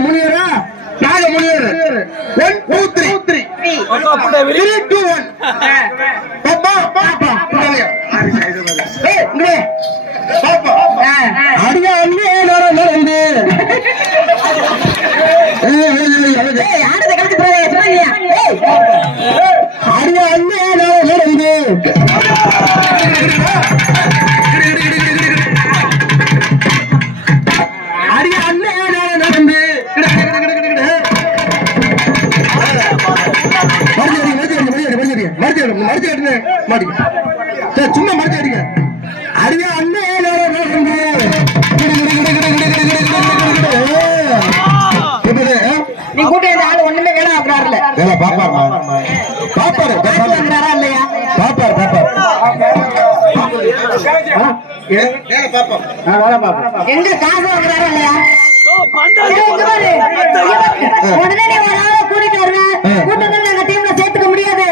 முனியரா நாக முனியர் 1 2 3 3 2 1 பாப்பா பாப்பா ஏய் இங்க பாப்பா அடியா அண்ணே நடந்து ஏய் யாரத கலந்து போறே சொல்லியா ஏய் அடியா அண்ணே நடந்து அடியா அண்ணே நடந்து சும்மா மறைச்சு அடிங்க அடியா அண்ணே நீ கூட்டி ஆளு ஒண்ணுமே வேலை ஆக்குறாருல வேலை பாப்பாரு இல்லையா பாப்பாரு எங்க காசு வாங்குறாரா இல்லையா உடனே நீ ஒரு ஆளை கூட்டிட்டு வருவேன் கூட்டத்தில் நாங்க டீம்ல சேர்த்துக்க முடியாது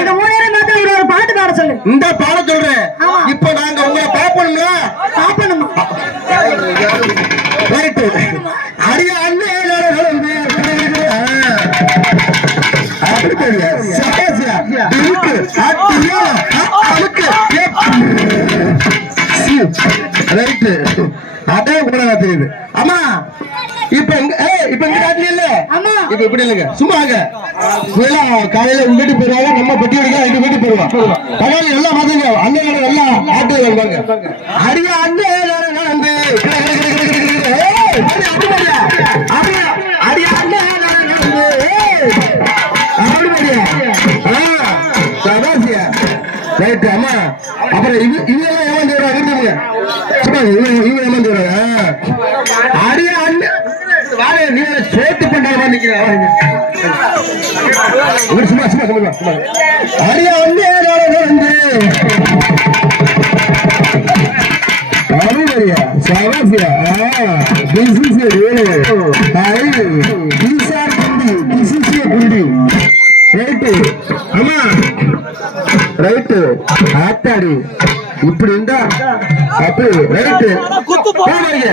இந்த 3 நேரம் மட்டும் ஒரு பாட்டு பாட சொல்லு இந்த பாட சொல்றேன் இப்ப நாங்க உங்களை பாப்பணுமா ரைட் அடியா அண்ணே அதான் கூட தெரியுது ஆமா இப்ப இங்க காட்டுல இல்ல இப்ப இப்படி இல்லைங்க சும்மா காலையில உங்க வீட்டு போயிருவாங்க நம்ம பெட்டி எடுக்க எங்க வீட்டு போயிருவோம் பகவான் எல்லாம் மாத்தங்க அண்ணன் எல்லாம் ஆட்டு வருவாங்க அடியா அண்ணே நடந்து அடியா அண்ணே நடந்து ரைட் ஆமா அப்புறம் இதெல்லாம் ஏமாந்து வருவாங்க சும்மா இவங்க ஏமாந்து வருவாங்க அடியா அண்ணே வாழை நீங்க சேர்த்து பண்றாங்க நிக்கிறேன் சும்மா சொல்லுங்க அடியா அண்ணே நடந்து Savasya, this is a really, these are building, this is a building, right? Amma, right? Attari, இப்படி இருந்தா அப்படி ரைட் போறீங்க